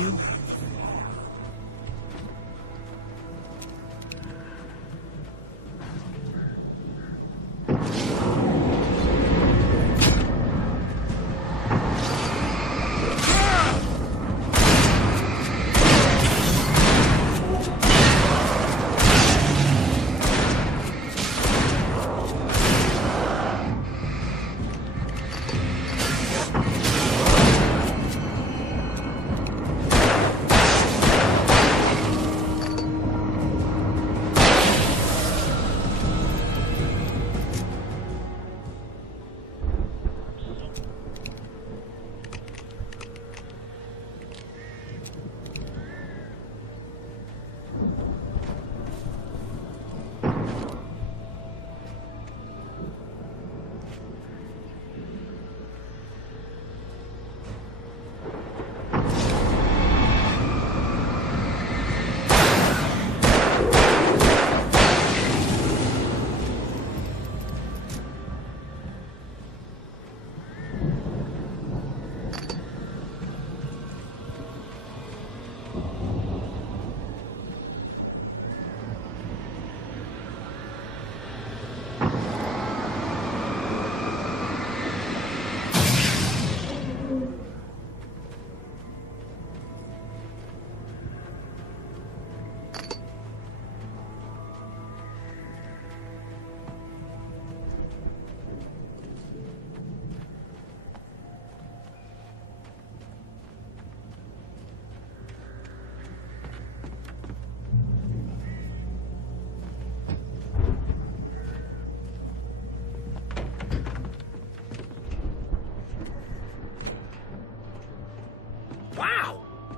you?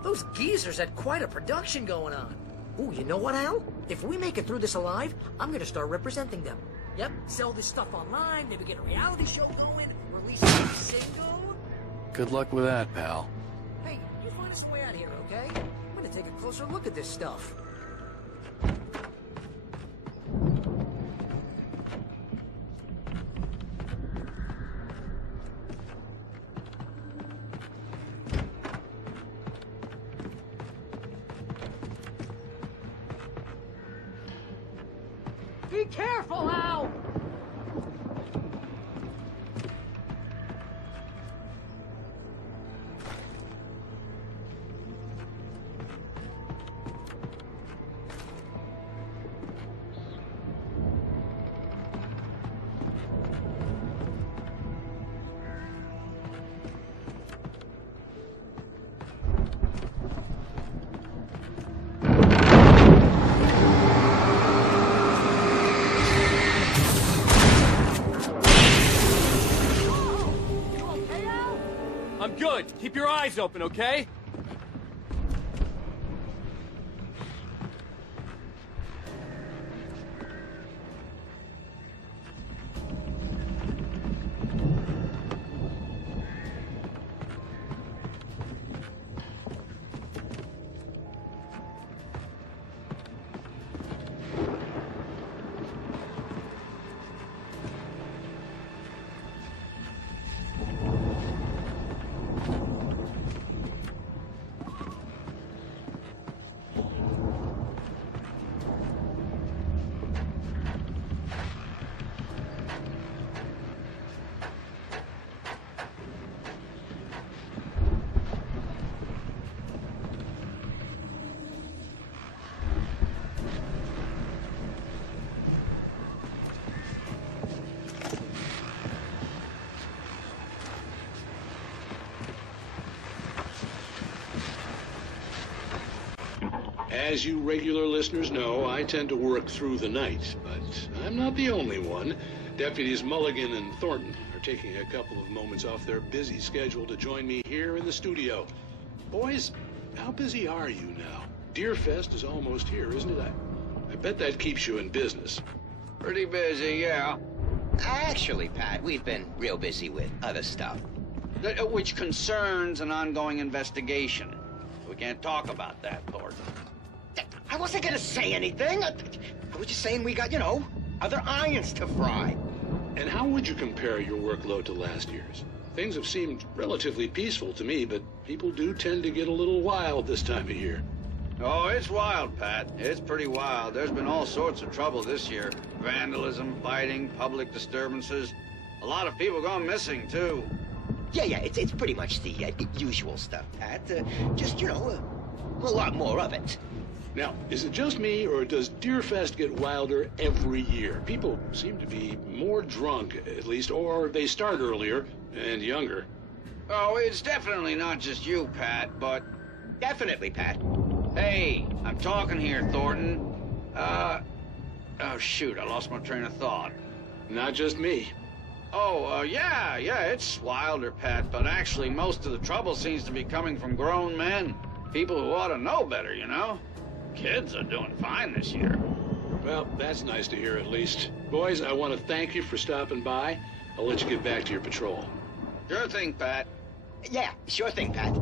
Those geezers had quite a production going on. Ooh, you know what, Al? If we make it through this alive, I'm gonna start representing them. Yep, sell this stuff online, maybe get a reality show going, release a single. Good luck with that, pal. Hey, you find us a way out of here, okay? I'm gonna take a closer look at this stuff. Be careful, Al! I'm good. Keep your eyes open, okay? As you regular listeners know, I tend to work through the night, but I'm not the only one. Deputies Mulligan and Thornton are taking a couple of moments off their busy schedule to join me here in the studio. Boys, how busy are you now? Deerfest is almost here, isn't it? I bet that keeps you in business. Pretty busy, yeah. Actually, Pat, we've been real busy with other stuff, which concerns an ongoing investigation. We can't talk about that, Thornton. I wasn't gonna say anything. I was just saying we got, you know, other irons to fry. And how would you compare your workload to last year's? Things have seemed relatively peaceful to me, but people do tend to get a little wild this time of year. Oh, it's wild, Pat. It's pretty wild. There's been all sorts of trouble this year. Vandalism, fighting, public disturbances. A lot of people gone missing, too. Yeah, it's pretty much the usual stuff, Pat. Just, you know, a lot more of it. Now, is it just me, or does Deerfest get wilder every year? People seem to be more drunk, at least, or they start earlier and younger. Oh, it's definitely not just you, Pat, but... Definitely, Pat. Hey, I'm talking here, Thornton. Oh, shoot, I lost my train of thought. Not just me. Yeah, it's wilder, Pat, but actually most of the trouble seems to be coming from grown men. People who ought to know better, you know? Kids are doing fine this year. Well, that's nice to hear at least. Boys, I want to thank you for stopping by. I'll let you get back to your patrol. Sure thing, Pat. Yeah, sure thing, Pat.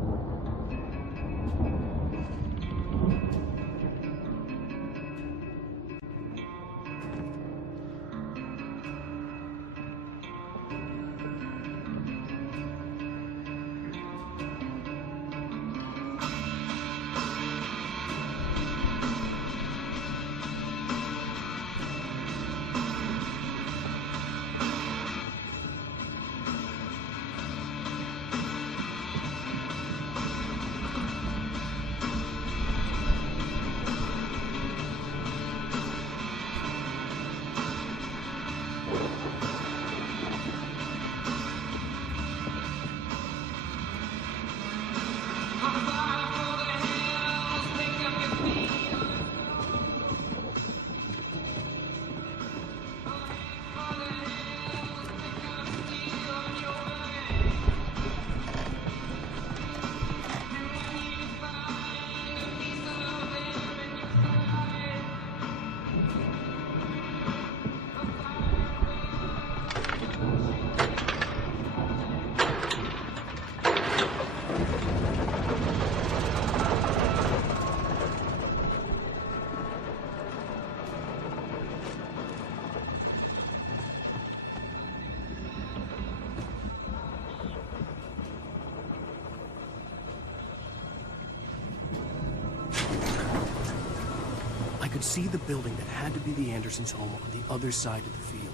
I could see the building that had to be the Andersons' home on the other side of the field.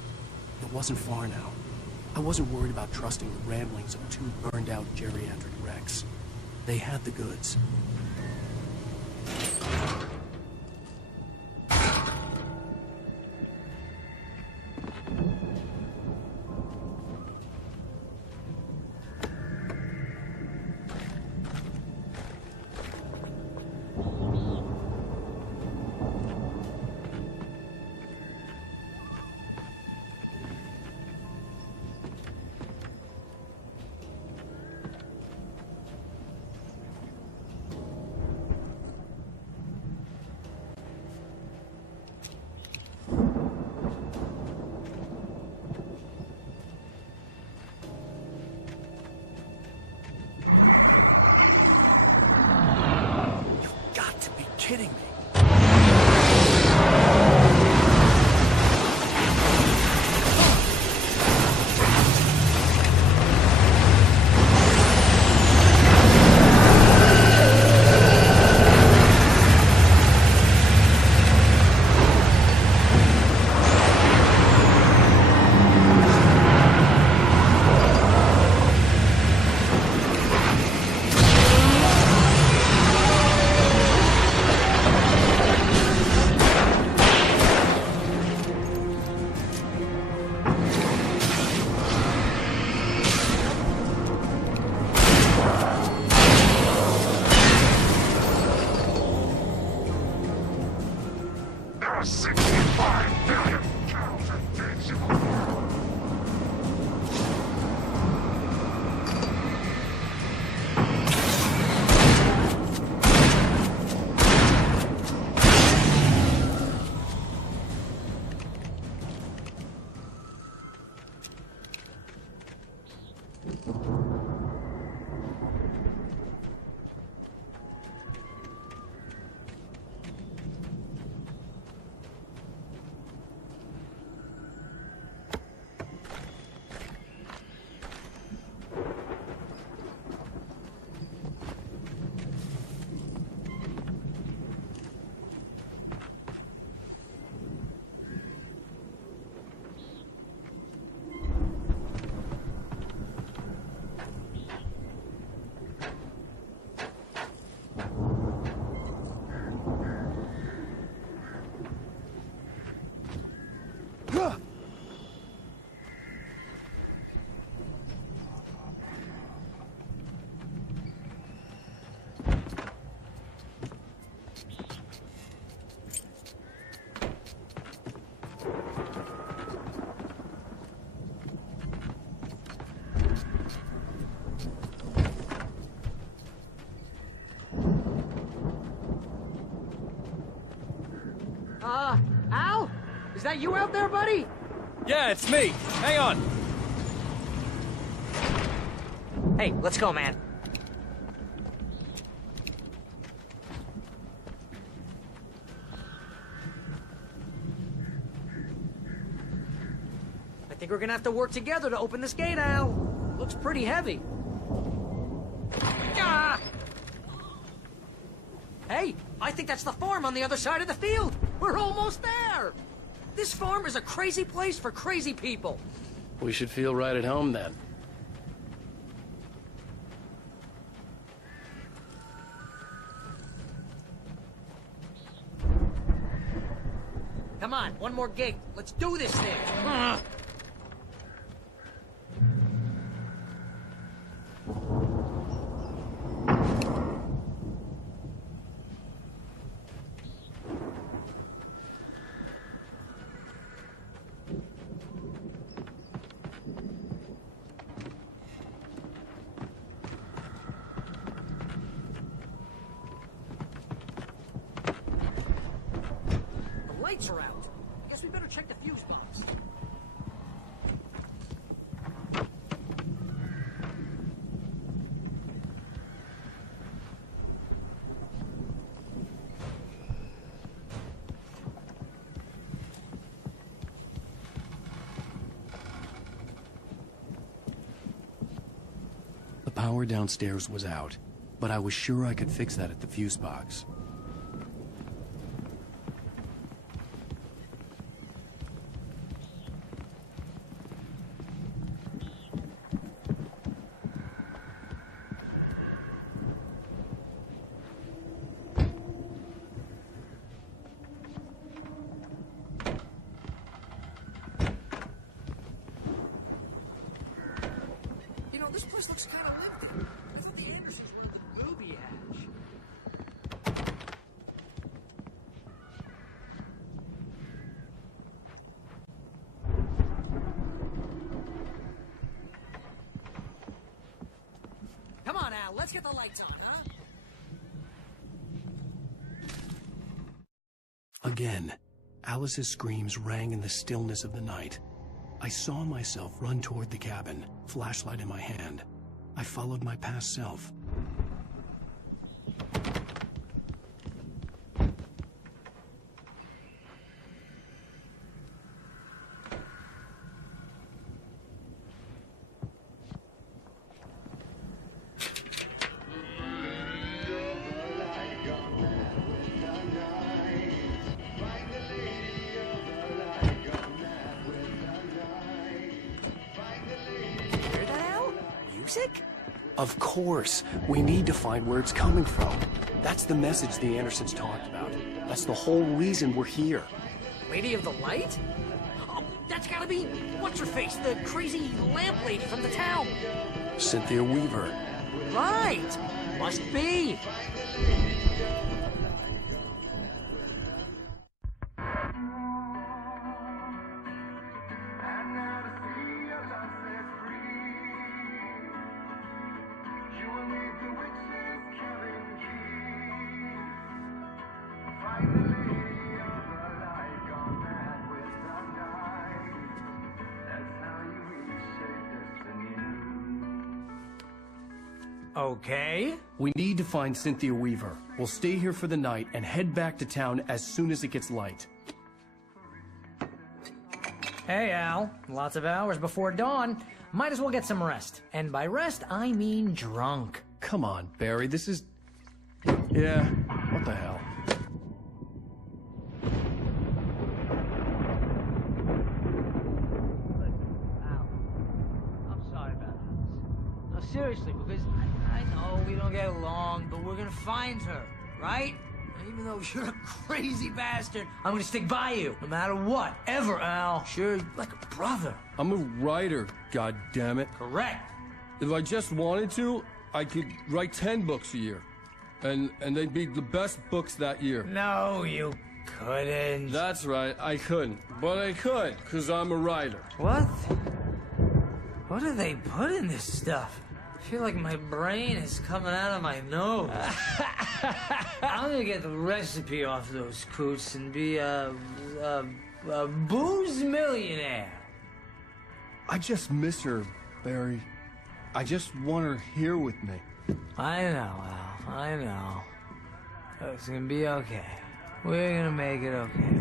It wasn't far now. I wasn't worried about trusting the ramblings of two burned-out geriatric wrecks. They had the goods. Kidding me. Is that you out there, buddy? Yeah, it's me. Hang on. Hey, let's go, man. I think we're gonna have to work together to open this gate, Al. Looks pretty heavy. Ah! Hey, I think that's the farm on the other side of the field. We're almost there. This farm is a crazy place for crazy people. We should feel right at home then. Come on, one more gate. Let's do this thing. Lights are out. Guess we better check the fuse box. The power downstairs was out, but I was sure I could fix that at the fuse box. You know, this place looks kind of empty. I thought the Andersons were the Ruby Hatch. Come on, Al, let's get the lights on, huh? Again, Alice's screams rang in the stillness of the night. I saw myself run toward the cabin, flashlight in my hand. I followed my past self. Hear that, Al? Music? Of course, we need to find where it's coming from. That's the message the Andersons talked about. That's the whole reason we're here. Lady of the Light? Oh, that's gotta be what's-her-face, the crazy lamp lady from the town. Cynthia Weaver. Right! Must be. Okay. We need to find Cynthia Weaver. We'll stay here for the night and head back to town as soon as it gets light. Hey, Al. Lots of hours before dawn. Might as well get some rest. And by rest, I mean drunk. Come on, Barry, this is... Yeah, what the hell? Al, I'm sorry about this. No, seriously, because I know we don't get along, but we're gonna find her, right? And even though you're a crazy bastard, I'm gonna stick by you, no matter what, ever, Al. Sure, like a brother. I'm a writer, goddammit. Correct. If I just wanted to, I could write 10 books a year. And they'd be the best books that year. No, you couldn't. That's right, I couldn't. But I could, because I'm a writer. What? What do they put in this stuff? I feel like my brain is coming out of my nose. I'm gonna get the recipe off those coots and be, The booze millionaire. I just miss her, Barry. I just want her here with me. I know, Al. I know. It's gonna be okay. We're gonna make it okay.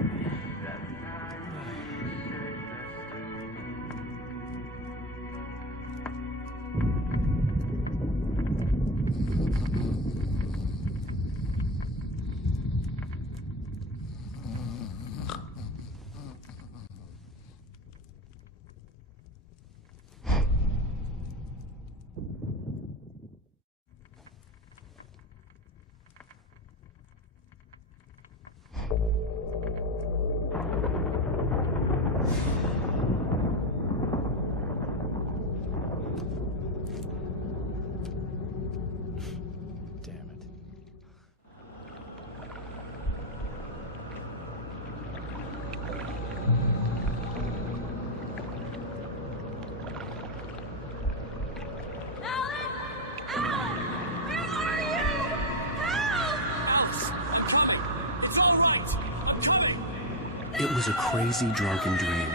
It was a crazy, drunken dream,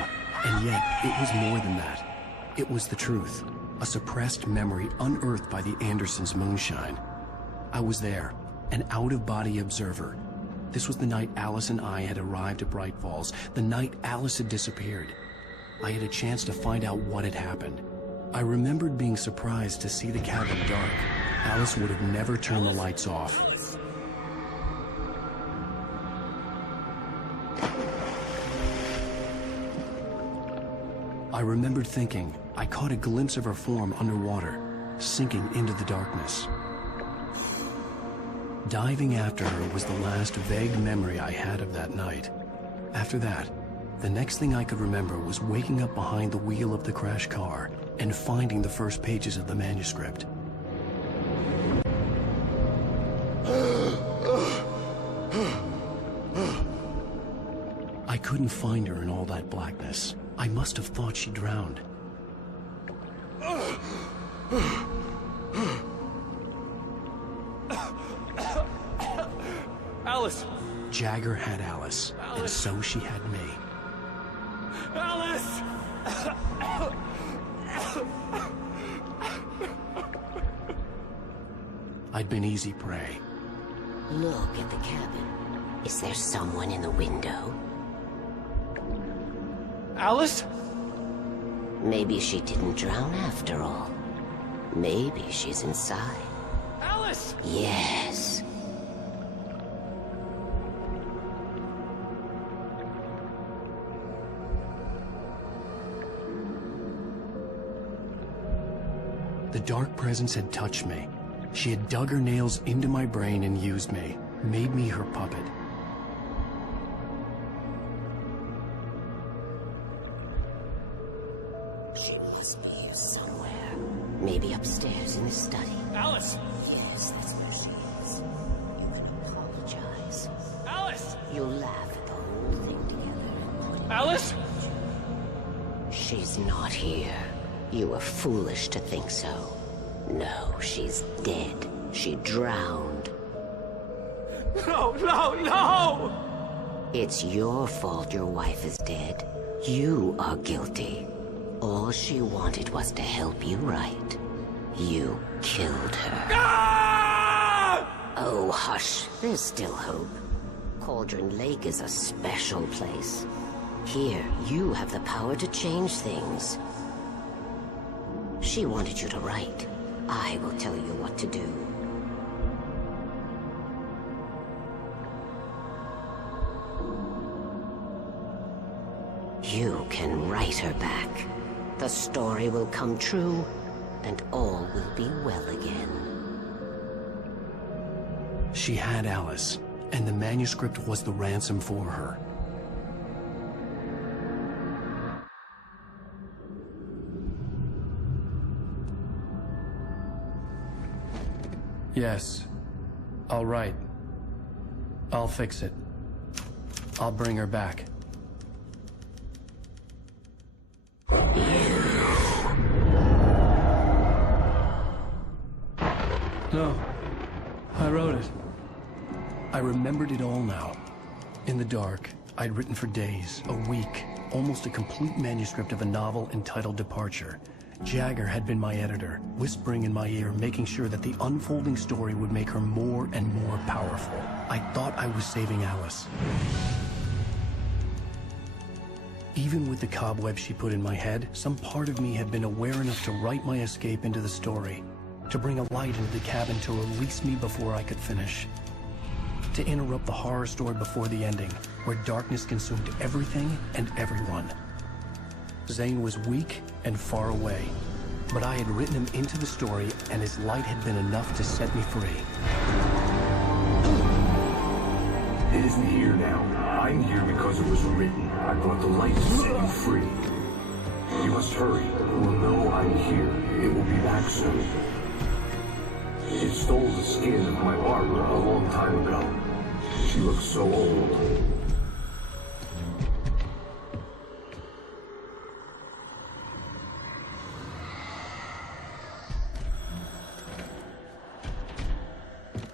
and yet it was more than that. It was the truth, a suppressed memory unearthed by the Andersons' moonshine. I was there, an out-of-body observer. This was the night Alice and I had arrived at Bright Falls, the night Alice had disappeared. I had a chance to find out what had happened. I remembered being surprised to see the cabin dark. Alice would have never turned the lights off. I remembered thinking I caught a glimpse of her form underwater, sinking into the darkness. Diving after her was the last vague memory I had of that night. After that, the next thing I could remember was waking up behind the wheel of the crashed car and finding the first pages of the manuscript. I couldn't find her in all that blackness. I must have thought she drowned. Alice! Jagger had Alice, and so she had me. Alice! I'd been easy prey. Look at the cabin. Is there someone in the window? Alice? Maybe she didn't drown after all. Maybe she's inside. Alice! Yes. The dark presence had touched me. She had dug her nails into my brain and used me, made me her puppet. She must be here somewhere. Maybe upstairs in the study. Alice! Yes, that's where she is. You can apologize. Alice! You'll laugh at the whole thing together and put it... Alice! She's not here. You were foolish to think so. No, she's dead. She drowned. No, no, no! It's your fault your wife is dead. You are guilty. All she wanted was to help you right. You killed her. Ah! Oh, hush. There's still hope. Cauldron Lake is a special place. Here, you have the power to change things. She wanted you to write. I will tell you what to do. You can write her back. The story will come true, and all will be well again. She had Alice, and the manuscript was the ransom for her. Yes. I'll write. I'll fix it. I'll bring her back. No. I wrote it. I remembered it all now. In the dark, I'd written for days, a week, almost a complete manuscript of a novel entitled Departure. Jagger had been my editor, whispering in my ear, making sure that the unfolding story would make her more and more powerful. I thought I was saving Alice. Even with the cobwebs she put in my head, some part of me had been aware enough to write my escape into the story, to bring a light into the cabin to release me before I could finish, to interrupt the horror story before the ending, where darkness consumed everything and everyone. Zane was weak and far away, but I had written him into the story, and his light had been enough to set me free. It isn't here now. I'm here because it was written. I brought the light to set you free. You must hurry. It will know I'm here. It will be back soon. It stole the skin of my Barbara a long time ago. She looks so old.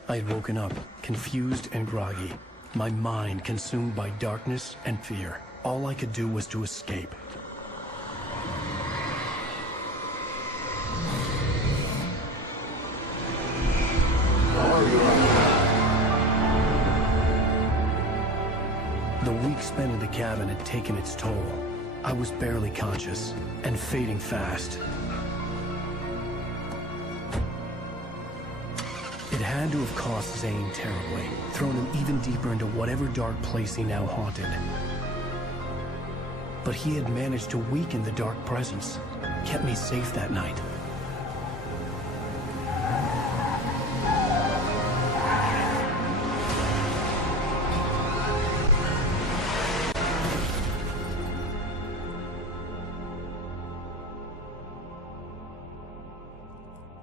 I had woken up, confused and groggy, my mind consumed by darkness and fear. All I could do was to escape. The week spent in the cabin had taken its toll. I was barely conscious, and fading fast. It had to have cost Zane terribly, thrown him even deeper into whatever dark place he now haunted. But he had managed to weaken the dark presence, kept me safe that night.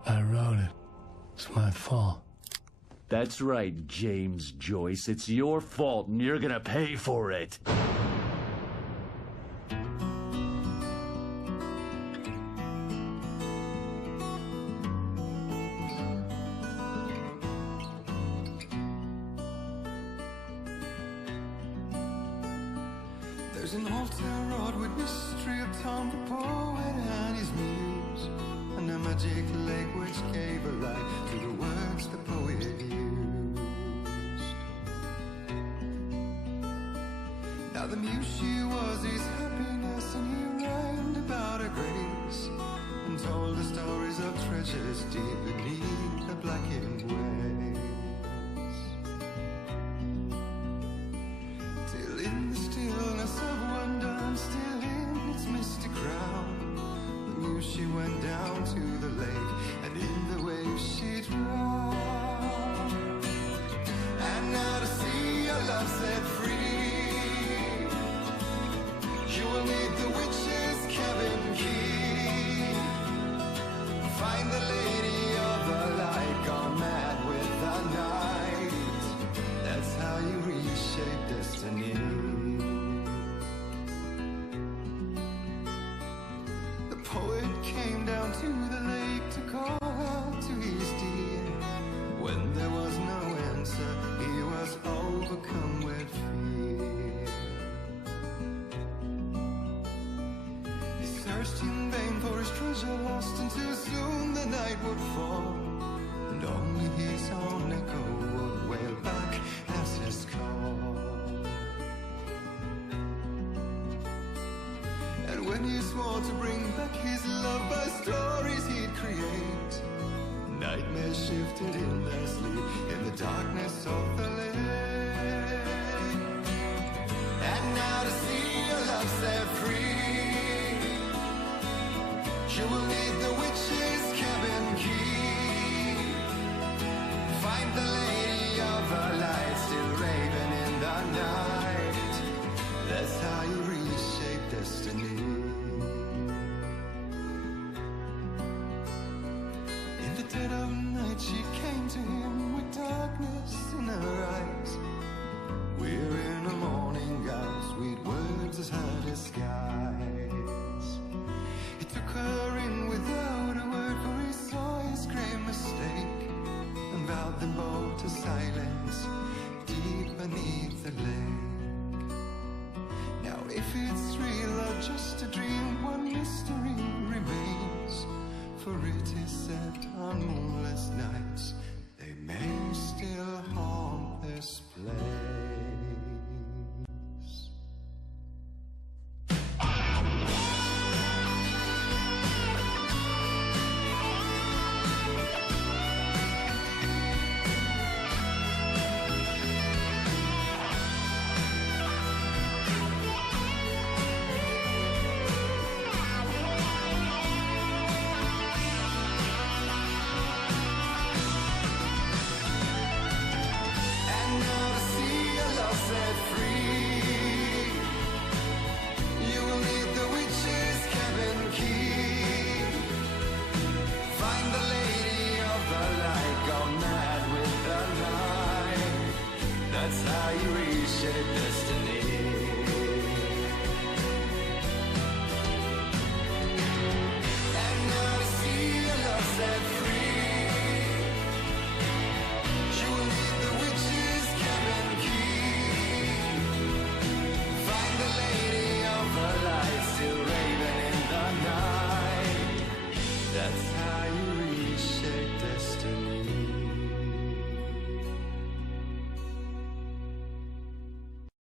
I wrote it. It's my fault. That's right, James Joyce. It's your fault, and you're gonna pay for it. There's an old town road with mystery of Tom the poet and his muse, and a magic lake which gave a light to the words the poet used. Now the muse she was his happiness, and he rhymed about her grace, and told the stories of treasures deep beneath the blackened waves. Till in the stillness of wonder, and still in its misty crown, the muse she went down to the lake, and in the waves she drowned. And now to see your love set free, you will need the witch's cabin key. Find the lady of the light, gone mad with the night. That's how you reshape destiny. The poet came down to the lake to call out to his dear. When there was no answer, he was overcome with fear. He searched in vain for his treasure lost, and too soon the night would fall, and only his own echo would wail back as his call. And when he swore to bring back his love by stories he'd create, nightmares shifted in their sleep in the darkness of the lake. And now to see your love set free, you will need the witch's cabin key. Find the lady of the light, still raving in the night. That's how you reshape destiny. In the dead of night she came to him with darkness in her eyes. We're in a morning gown, sweet words as her disguise. He took her in without a word, for he saw his grave mistake, and vowed them both to silence deep beneath the lake. you